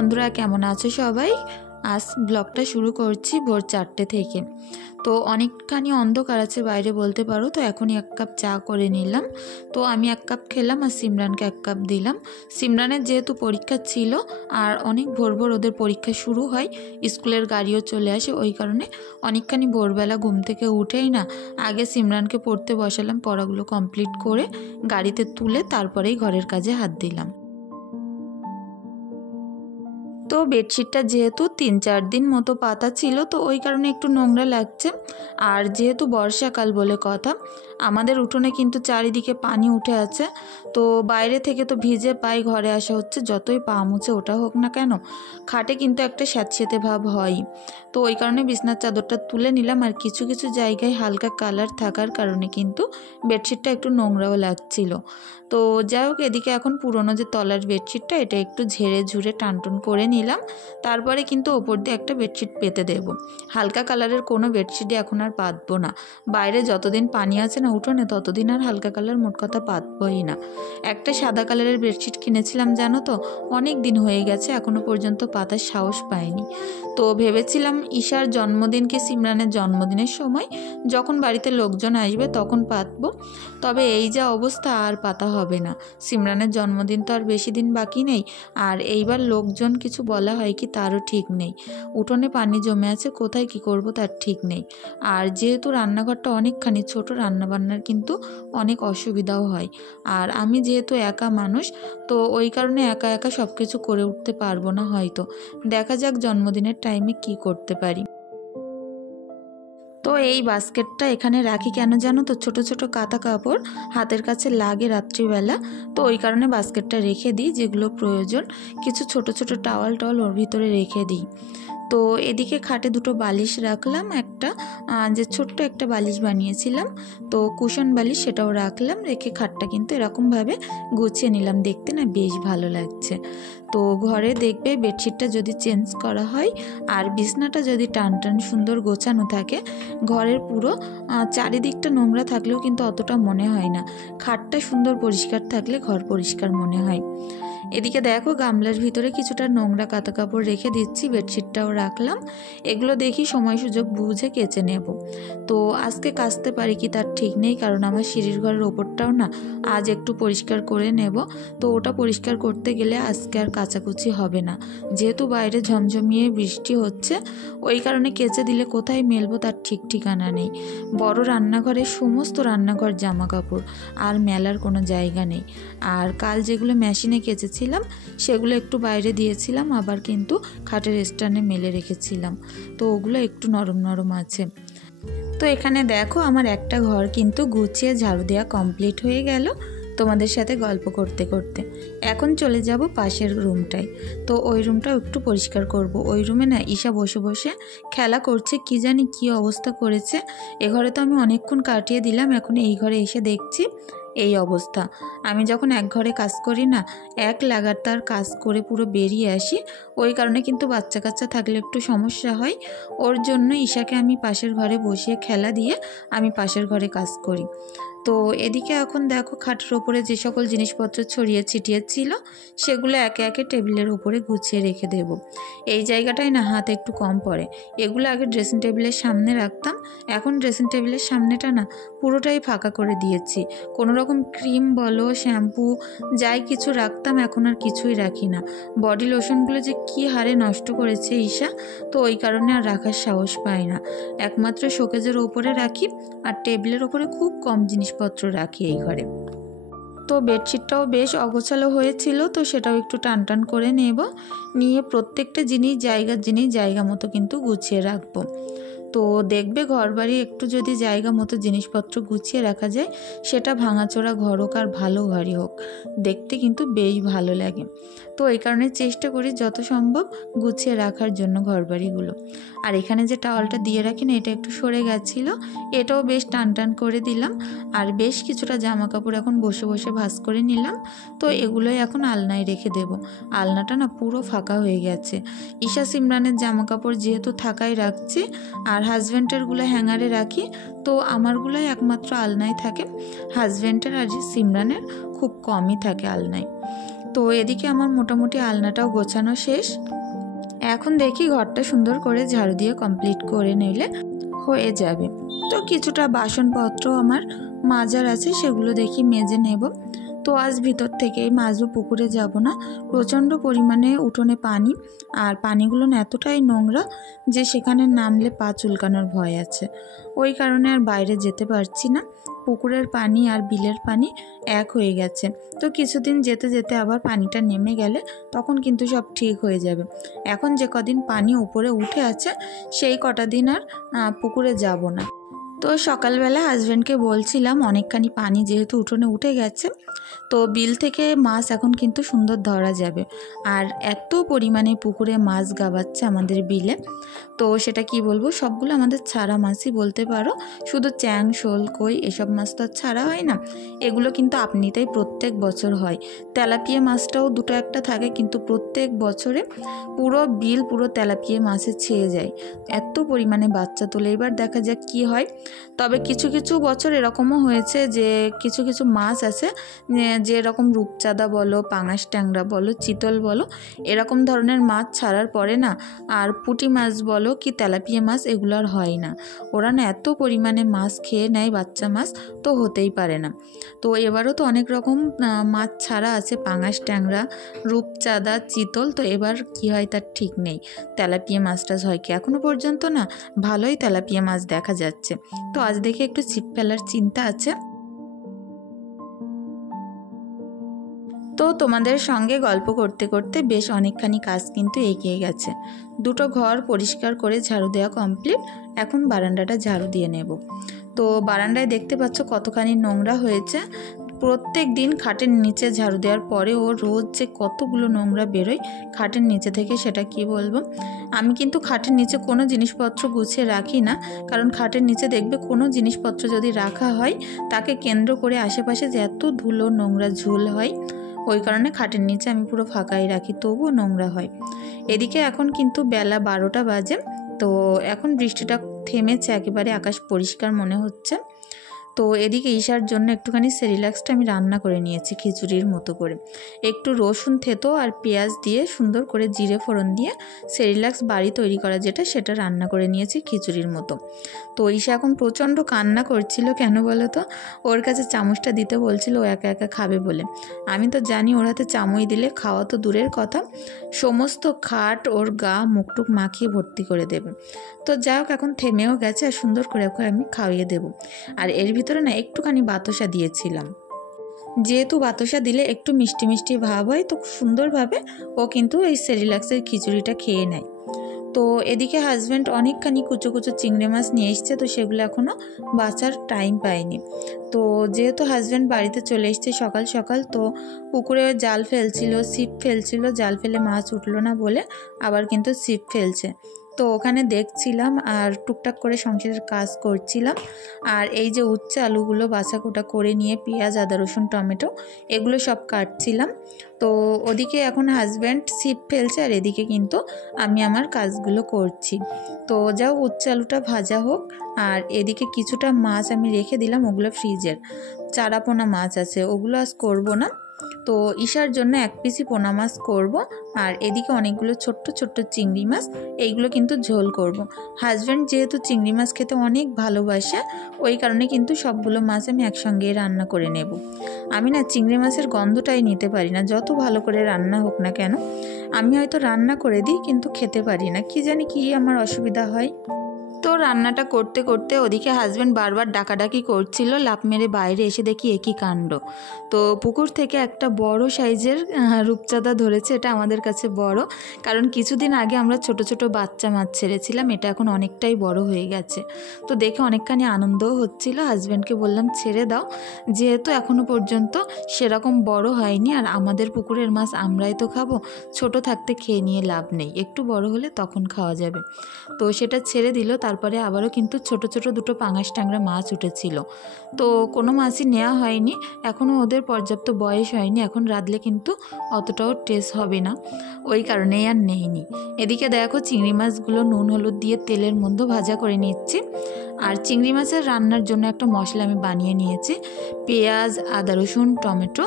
বন্ধুরা কেমন আছো সবাই? আজ ব্লগটা শুরু করছি ভোর 4টে থেকে। তো অনেকখানি অন্ধকার আছে বাইরে বলতে পারো। তো এখনই 1 কাপ চা করে নিলাম। তো আমি 1 কাপ খেলাম আর সিমরানকে 1 কাপ দিলাম। সিমরানের যেহেতু পরীক্ষা ছিল আর অনেক ভোর ভোর ওদের পরীক্ষা শুরু হয়, স্কুলের গাড়িও চলে আসে, ওই কারণে অনেকখানি ভোরবেলা ঘুম থেকে উঠেই না আগে সিমরানকে পড়তে বসালাম, পড়াগুলো কমপ্লিট করে গাড়িতে তুলে তারপরেই ঘরের কাজে হাত দিলাম। তো বেডশিটটা যেহেতু 3-4 দিন মতো পাতা ছিল, তো ওই কারণে একটু নোংরা লাগছে। আর যেহেতু বর্ষাকাল বলে কথা, আমাদের উঠোনে কিন্তু চারিদিকে পানি উঠে আছে। তো বাইরে থেকে তো ভিজে পায়ে ঘরে আসা হচ্ছে, যতই পা মুছে ওটা হোক না কেন খাটে কিন্তু একটা স্যাঁতসেঁতে ভাব হয়। তো ওই কারণে বিছনার চাদরটা তুলে নিলাম। আর কিছু কিছু জায়গায় হালকা কালার থাকার কারণে কিন্তু বেডশিটটা একটু নোংরাও লাগছিল। তো যাই হোক, এদিকে এখন পুরনো যে তলার বেডশিটটা এটা একটু ঝেড়ে ঝুড়ে টানটুন করে নিলাম। তারপরে কিন্তু ওপর দিয়ে একটা বেডশিট পেতে দেব। হালকা কালারের কোনো বেডশিটই এখন আর পাতবো না। বাইরে যতদিন পানি আছে না উঠোনে, ততদিন আর হালকা কালার মোট কথা পাতবই না। একটা সাদা কালারের বেডশিট কিনেছিলাম জানো তো, অনেক দিন হয়ে গেছে, এখনও পর্যন্ত পাতার সাহস পাইনি। তো ভেবেছিলাম ঈশার জন্মদিন কি সিমরানের জন্মদিনের সময় যখন বাড়িতে লোকজন আসবে তখন পাতবো। তবে এই যা অবস্থা আর পাতা হবে না। সিমরানের জন্মদিন তো আর বেশি দিন বাকি নেই। আর এইবার লোকজন কিছু বলা হয় কি তারও ঠিক নেই। উঠোনে পানি জমে আছে, কোথায় কি করব তার ঠিক নেই। আর যেহেতু রান্নাঘরটা অনেকখানি ছোট, রান্নাবান্নার কিন্তু অনেক অসুবিধাও হয়। আর আমি যেহেতু একা মানুষ, তো ওই কারণে একা একা সব কিছু করে উঠতে পারবো না হয়তো। দেখা যাক জন্মদিনের টাইমে কি করতে পারি। তো এই বাস্কেটটা এখানে রাখি কেন জানো তো, ছোট ছোট কাঁথা কাপড় হাতের কাছে লাগে রাত্রিবেলা, তো ওই কারণে বাস্কেটটা রেখে দিই। যেগুলো প্রয়োজন কিছু ছোট ছোট টাওয়াল ওর ভিতরে রেখে দিই। তো এদিকে খাটে 2টো বালিশ রাখলাম, একটা যে ছোট্ট একটা বালিশ বানিয়েছিলাম, তো কুশন বালিশ সেটাও রাখলাম। রেখে খাটটা কিন্তু এরকমভাবে গুছিয়ে নিলাম, দেখতে না বেশ ভালো লাগছে। তো ঘরে দেখবে বেডশিটটা যদি চেঞ্জ করা হয় আর বিছনাটা যদি টান টান সুন্দর গোছানো থাকে, ঘরের পুরো চারিদিকটা নোংরা থাকলেও কিন্তু অতটা মনে হয় না। খাটটা সুন্দর পরিষ্কার থাকলে ঘর পরিষ্কার মনে হয়। এদিকে দেখো গামলার ভিতরে কিছুটা নোংরা কাঁথা কাপড় রেখে দিচ্ছি, বেডশিটটাও রাখলাম। এগুলো দেখি সময় সুযোগ বুঝে কেচে নেব। তো আজকে কাচতে পারি কি তার ঠিক নেই, কারণ আমার সিঁড়ির ঘরের ওপরটাও না আজ একটু পরিষ্কার করে নেব। তো ওটা পরিষ্কার করতে গেলে আজকে আর কাচাকুচি হবে না, যেহেতু বাইরে ঝমঝমিয়ে বৃষ্টি হচ্ছে, ওই কারণে কেচে দিলে কোথায় মেলবো তার ঠিক ঠিকানা নেই। বড় রান্নাঘরে সমস্ত রান্নাঘর জামা কাপড়, আর মেলার কোনো জায়গা নেই। আর কাল যেগুলো মেশিনে কেচেছিলাম সেগুলো একটু বাইরে দিয়েছিলাম, আবার কিন্তু খাটের স্ট্যান্ডে মেলে রেখেছিলাম, তো ওগুলো একটু নরম নরম আছে। তো এখানে দেখো আমার একটা ঘর কিন্তু গুছিয়ে ঝাড়ু দেওয়া কমপ্লিট হয়ে গেল তোমাদের সাথে গল্প করতে করতে। এখন চলে যাব পাশের রুমটায়। তো ওই রুমটাও একটু পরিষ্কার করব। ওই রুমে না ঈশা বসে বসে খেলা করছে, কি জানি কি অবস্থা করেছে। এ ঘরে তো আমি অনেকক্ষণ কাটিয়ে দিলাম, এখন এই ঘরে এসে দেখছি এই অবস্থা। আমি যখন এক ঘরে কাজ করি না, এক লাগাতার কাজ করে পুরো বেরিয়ে আসি, ওই কারণে কিন্তু বাচ্চা কাচ্চা থাকলে একটু সমস্যা হয়। ওর জন্য ঈশাকে আমি পাশের ঘরে বসিয়ে খেলা দিয়ে আমি পাশের ঘরে কাজ করি। তো এদিকে এখন দেখো খাটের ওপরে যে সকল জিনিসপত্র ছড়িয়ে ছিটিয়ে ছিল সেগুলো একে একে টেবিলের উপরে গুছিয়ে রেখে দেব। এই জায়গাটায় না হাত একটু কম পড়ে। এগুলো আগে ড্রেসিং টেবিলের সামনে রাখতাম, এখন ড্রেসিং টেবিলের সামনেটা না পুরোটাই ফাঁকা করে দিয়েছি। কোনো রকম ক্রিম বলো, শ্যাম্পু যাই কিছু রাখতাম এখন আর কিছুই রাখি না। বডি লোশনগুলো যে কী হারে নষ্ট করেছে ঈশা, তো ওই কারণে আর রাখার সাহস পাই না। একমাত্র শোকেজের ওপরে রাখি, আর টেবিলের ওপরে খুব কম জিনিসপত্র রাখি এই ঘরে। তো বেডশিটটাও বেশ অগোছালো হয়েছিল, তো সেটাও একটু টান টান করে নিয়ে প্রত্যেকটা জিনিস জায়গা মতো কিন্তু গুছিয়ে রাখবো। তো দেখবে ঘরবাড়ি একটু যদি জায়গা মতো জিনিসপত্র গুছিয়ে রাখা যায়, সেটা ভাঙাচোরা ঘর হোক আর ভালো ঘরই হোক, দেখতে কিন্তু বেশ ভালো লাগে। তো এই কারণে চেষ্টা করি যত সম্ভব গুছিয়ে রাখার জন্য ঘরবাড়িগুলো। আর এখানে যে টাওয়ালটা দিয়ে রাখি না, এটা একটু সরে গেছিলো, এটাও বেশ টান টান করে দিলাম। আর বেশ কিছুটা জামা কাপড় এখন বসে বসে ভাঁজ করে নিলাম। তো এগুলোই এখন আলনায় রেখে দেব। আলনাটা না পুরো ফাঁকা হয়ে গেছে। ঈশা সিমরানের জামা কাপড় যেহেতু থাকায় রাখছি, আর হাজব্যান্ডেরগুলো হ্যাঙ্গারে রাখি, তো আমারগুলোই একমাত্র আলনায় থাকে। হাজব্যান্ডের আর সিমরানের খুব কমই থাকে আলনায়। তো এদিকে আমার মোটামুটি আলনাটাও গোছানো শেষ। এখন দেখি ঘরটা সুন্দর করে ঝাড়ু দিয়ে কমপ্লিট করে নিলে হয়ে যাবে। তো কিছুটা বাসনপত্র আমার মাজার আছে, সেগুলো দেখি মেজে নেব। তো আজ ভিতর থেকেই মাজবো, পুকুরে যাব না। প্রচণ্ড পরিমাণে উঠোনে পানি, আর পানিগুলো না এতটাই নোংরা যে সেখানে নামলে পা চুলকানোর ভয় আছে। ওই কারণে আর বাইরে যেতে পারছি না। পুকুরের পানি আর বিলের পানি এক হয়ে গেছে। তো কিছুদিন যেতে যেতে আবার পানিটা নেমে গেলে তখন কিন্তু সব ঠিক হয়ে যাবে। এখন যে কদিন পানি উপরে উঠে আছে সেই কটা দিন আর পুকুরে যাব না। তো সকালবেলা হাজব্যান্ডকে বলছিলাম অনেকখানি পানি যেহেতু উঠোনে উঠে গেছে, তো বিল থেকে মাছ এখন কিন্তু সুন্দর ধরা যাবে। আর এত পরিমাণে পুকুরে মাছ গাবাচ্ছে আমাদের বিলে, তো সেটা কি বলবো, সবগুলো আমাদের ছাড়া মাছই বলতে পারো। শুধু চ্যাং, শোল, কই এসব মাছ তো আর ছাড়া হয় না, এগুলো কিন্তু আপনিতেই প্রত্যেক বছর হয়। তেলাপিয়া মাছটাও দুটো একটা থাকে, কিন্তু প্রত্যেক বছরে পুরো বিল পুরো তেলাপিয়া মাছে ছেয়ে যায়, এত পরিমাণে বাচ্চা তোলে। এবার দেখা যাক কি হয়। তবে কিছু কিছু বছর এরকমও হয়েছে যে কিছু কিছু মাছ আছে যেরকম রূপচাঁদা বলো, পাঙাশ ট্যাংরা বলো, চিতল বলো, এরকম ধরনের মাছ ছাড়ার পরে না আর পুঁটি মাছ বলো কি তেলাপিয়া মাছ এগুলো আর হয় না। ওরা না এত পরিমাণে মাছ খেয়ে নেয়, বাচ্চা মাছ, তো হতেই পারে না। তো এবারও তো অনেক রকম মাছ ছাড়া আছে, পাঙাশ ট্যাংরা, রূপচাঁদা, চিতল। তো এবার কি হয় তার ঠিক নেই। তেলাপিয়া মাছটা হয় কি, এখনো পর্যন্ত না ভালোই তেলাপিয়া মাছ দেখা যাচ্ছে। তো আজ দেখে একটু ছিপ ফেলার চিন্তা আছে। তো তোমাদের সঙ্গে গল্প করতে করতে বেশ অনেকখানি কাজ কিন্তু এগিয়ে গেছে। দুটো ঘর পরিষ্কার করে ঝাড়ু দেওয়া কমপ্লিট। এখন বারান্দাটা ঝাড়ু দিয়ে নেব। তো বারান্দায় দেখতে পাচ্ছ কতখানি নোংরা হয়েছে। প্রত্যেক দিন খাটের নিচে ঝাড়ু দেওয়ার পরেও রোজ যে কতগুলো নোংরা বেরোয় খাটের নিচে থেকে, সেটা কি বলবো। আমি কিন্তু খাটের নিচে কোনো জিনিসপত্র গুছিয়ে রাখি না, কারণ খাটের নিচে দেখবে কোনো জিনিসপত্র যদি রাখা হয় তাকে কেন্দ্র করে আশেপাশে যে এত ধুলো নোংরা ঝুল হয়, ওই কারণে খাটের নিচে আমি পুরো ফাঁকাই রাখি, তবুও নোংরা হয়। এদিকে এখন কিন্তু বেলা 12টা বাজে। তো এখন বৃষ্টিটা থেমেছে, একেবারে আকাশ পরিষ্কার মনে হচ্ছে। তো এদিকে ঈশার জন্য একটুখানি সেরিল্যাক্সটা আমি রান্না করে নিয়েছি খিচুড়ির মতো করে। একটু রসুন থেতো আর পেঁয়াজ দিয়ে সুন্দর করে জিরে ফোড়ন দিয়ে সেরিল্যাক্স বাড়ি তৈরি করা যেটা, সেটা রান্না করে নিয়েছি খিচুড়ির মতো। তো ঈশা এখন প্রচণ্ড কান্না করছিল, কেন বলো তো, ওর কাছে চামচটা দিতে বলছিল, ও একা একা খাবে বলে। আমি তো জানি ওর হাতে চামচ দিলে খাওয়া তো দূরের কথা, সমস্ত খাট ওর গা মুখটুক মাখিয়ে ভর্তি করে দেবে। তো যাই হোক, এখন থেমেও গেছে আর সুন্দর করে ওকে আমি খাইয়ে দেবো। আর এর ভিতরে না একটুখানি বাতাসা দিয়েছিলাম, যেহেতু বাতাসা দিলে একটু মিষ্টি মিষ্টি ভাব হয়, তো সুন্দরভাবে ও কিন্তু এই সেরিল্যাক্সের খিচুড়িটা খেয়ে নেয়। তো এদিকে হাজব্যান্ড অনেকখানি কুচো কুচো চিংড়ি মাছ নিয়ে এসছে, তো সেগুলো এখনও বাঁচার টাইম পায়নি। তো যেহেতু হাজব্যান্ড বাড়িতে চলে এসছে সকাল সকাল, তো পুকুরে জাল ফেলছিল, ছিপ ফেলছিল, জাল ফেলে মাছ উঠলো না বলে আবার কিন্তু ছিপ ফেলছে। তো ওখানে দেখছিলাম আর টুকটাক করে সংসারের কাজ করছিলাম। আর এই যে উচ্ছে আলুগুলো বাছাকোটা করে নিয়ে পেঁয়াজ, আদা, রসুন, টমেটো এগুলো সব কাটছিলাম। তো ওদিকে এখন হাজব্যান্ড ছিপ ফেলছে আর এদিকে কিন্তু আমি আমার কাজগুলো করছি। তো যাও উচ্ছে আলুটা ভাজা হোক, আর এদিকে কিছুটা মাছ আমি রেখে দিলাম, ওগুলো ফ্রিজের চারাপোনা মাছ আছে, ওগুলো আজ করবো না। তো ঈশার জন্য এক পিসি পোনা মাছ করব, আর এদিকে অনেকগুলো ছোট্ট ছোট্ট চিংড়ি মাছ, এইগুলো কিন্তু ঝোল করব। হাজব্যান্ড যেহেতু চিংড়ি মাছ খেতে অনেক ভালোবাসে, ওই কারণে কিন্তু সবগুলো মাছ আমি একসঙ্গে রান্না করে নেব। আমি না চিংড়ি মাছের গন্ধটাই নিতে পারি না, যত ভালো করে রান্না হোক না কেন। আমি হয়তো রান্না করে দিই কিন্তু খেতে পারি না, কি জানি কি আমার অসুবিধা হয়। তো রান্নাটা করতে করতে ওদিকে হাজব্যান্ড বারবার ডাকাডাকি করছিল, লাফ মেরে বাইরে এসে দেখি একই কাণ্ড। তো পুকুর থেকে একটা বড় সাইজের রূপচাঁদা ধরেছে। এটা আমাদের কাছে বড়, কারণ কিছুদিন আগে আমরা ছোট ছোট বাচ্চা মাছ ছেড়েছিলাম, এটা এখন অনেকটাই বড় হয়ে গেছে। তো দেখে অনেকখানি আনন্দও হচ্ছিল। হাজব্যান্ডকে বললাম ছেড়ে দাও, যেহেতু এখনও পর্যন্ত সেরকম বড় হয়নি, আর আমাদের পুকুরের মাছ আমরাই তো খাবো, ছোট থাকতে খেয়ে নিয়ে লাভ নেই, একটু বড় হলে তখন খাওয়া যাবে। তো সেটা ছেড়ে দিল। তারপরে আবারও কিন্তু ছোট ছোট দুটো পাঙাশ ট্যাংরা মাছ উঠেছিল। তো কোনো মাছই নেওয়া হয়নি, এখনও ওদের পর্যাপ্ত বয়স হয়নি, এখন রাঁধলে কিন্তু অতটাও টেস্ট হবে না, ওই কারণেই আর নেইনি। এদিকে দেখো চিংড়ি মাছগুলো নুন হলুদ দিয়ে তেলের মধ্যে ভাজা করে নিচ্ছি। আর চিংড়ি মাছের রান্নার জন্য একটা মশলা আমি বানিয়ে নিয়েছি, পেঁয়াজ, আদা, রসুন, টমেটো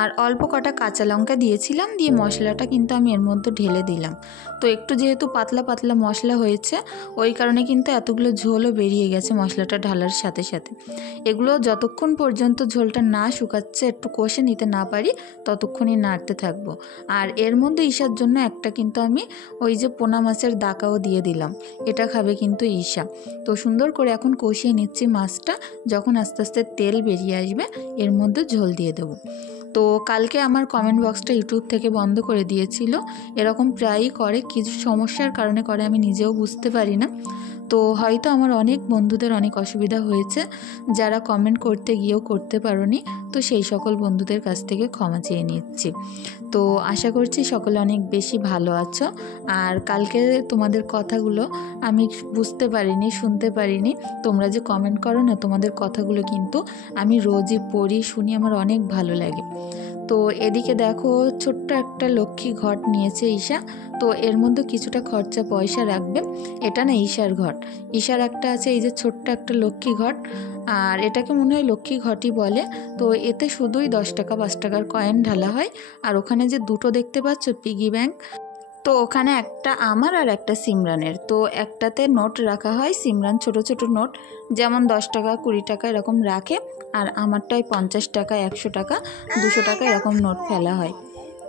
আর অল্প কটা কাঁচা লঙ্কা দিয়েছিলাম, দিয়ে মশলাটা কিন্তু আমি এর মধ্যে ঢেলে দিলাম। তো একটু যেহেতু পাতলা পাতলা মশলা হয়েছে ওই কারণে কিন্তু এতগুলো ঝোলও বেরিয়ে গেছে মশলাটা ঢালার সাথে সাথে। এগুলো যতক্ষণ পর্যন্ত ঝোলটা না শুকাচ্ছে, একটু কষে নিতে না পারি, ততক্ষণই নাড়তে থাকবো। আর এর মধ্যে ঈশার জন্য একটা কিন্তু আমি ওই যে পোনা মাছের দাকাও দিয়ে দিলাম, এটা খাবে কিন্তু ঈশা। তো সুন্দর করে এখন কষিয়ে নিচ্ছি মাছটা। যখন আস্তে আস্তে তেল বেরিয়ে আসবে এর মধ্যে ঝোল দিয়ে দেবো। তো কালকে আমার কমেন্ট বক্সটা ইউটিউব থেকে বন্ধ করে দিয়েছিল, এরকম প্রায়ই করে, কিছু সমস্যার কারণে করে, আমি নিজেও বুঝতে পারি না। তো হয়তো আমার অনেক বন্ধুদের অনেক অসুবিধা হয়েছে, যারা কমেন্ট করতে গিয়েও করতে পারোনি, তো সেই সকল বন্ধুদের কাছ থেকে ক্ষমা চেয়ে নিচ্ছি। তো আশা করছি সকলে অনেক বেশি ভালো আছো। আর কালকে তোমাদের কথাগুলো আমি বুঝতে পারিনি, শুনতে পারিনি, তোমরা যে কমেন্ট করো না, তোমাদের কথাগুলো কিন্তু আমি রোজই পড়ি, শুনি, আমার অনেক ভালো লাগে। তো এদিকে দেখো ছোট্ট একটা লক্ষ্মী ঘট নিয়েছে ঈশা। তো এর মধ্যে কিছুটা খরচা পয়সা রাখবে। এটা না ঈশার ঘট, ঈশার একটা আছে এই যে ছোট্ট একটা লক্ষ্মী ঘট, আর এটাকে মনে হয় লক্ষ্মী ঘটই বলে। তো এতে শুধুই 10 টাকা 5 টাকার কয়েন ঢালা হয়। আর ওখানে যে দুটো দেখতে পাচ্ছ পিগি ব্যাংক, তো ওখানে একটা আমার আর একটা সিমরানের। তো একটাতে নোট রাখা হয়, সিমরান ছোট ছোট নোট যেমন 10 টাকা 20 টাকা এরকম রাখে, আর আমারটায় 50 টাকা 100 টাকা 200 টাকা এরকম নোট ফেলা হয়।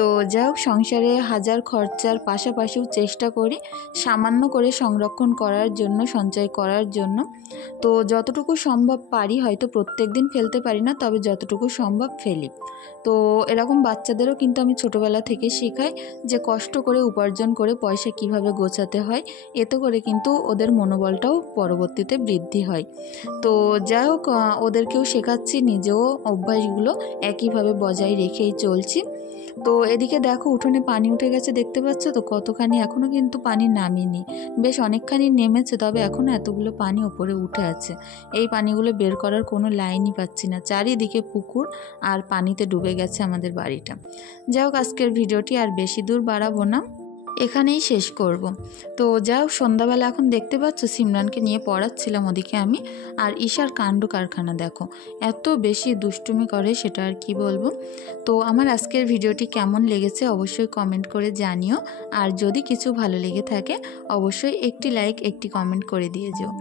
তো যাই হোক, সংসারে হাজার খরচার পাশাপাশিও চেষ্টা করি সামান্য করে সংরক্ষণ করার জন্য, সঞ্চয় করার জন্য। তো যতটুকু সম্ভব পারি, হয়তো প্রত্যেক দিন ফেলতে পারি না, তবে যতটুকু সম্ভব ফেলি। তো এরকম বাচ্চাদেরও কিন্তু আমি ছোটোবেলা থেকে শেখাই যে কষ্ট করে উপার্জন করে পয়সা কিভাবে গোছাতে হয়, এতে করে কিন্তু ওদের মনোবলটাও পরবর্তীতে বৃদ্ধি হয়। তো যাই হোক, ওদেরকেও শেখাচ্ছি, নিজেও অভ্যাসগুলো একইভাবে বজায় রেখেই চলছি। তো এদিকে দেখো উঠোনে পানি উঠে গেছে, দেখতে পাচ্ছ তো কতখানি, এখনও কিন্তু পানি নামেনি, বেশ অনেকখানি নেমেছে, তবে এখনও এতগুলো পানি ওপরে উঠে আছে। এই পানিগুলো বের করার কোনো লাইনই পাচ্ছি না, চারিদিকে পুকুর আর পানিতে ডুবে গেছে আমাদের বাড়িটা। যাই হোক, আজকের ভিডিওটি আর বেশি দূর বাড়াবো না, এখানেই শেষ করব। তো যাই হোক, সন্ধ্যাবেলা এখন দেখতে পাচ্ছ সিমরানকে নিয়ে পড়াচ্ছিলাম ওদিকে আমি, আর ঈশার কাণ্ড কারখানা দেখো, এত বেশি দুষ্টুমি করে সেটা আর কি বলবো। তো আমার আজকের ভিডিওটি কেমন লেগেছে অবশ্যই কমেন্ট করে জানিও, আর যদি কিছু ভালো লেগে থাকে অবশ্যই একটি লাইক একটি কমেন্ট করে দিয়ে যেও।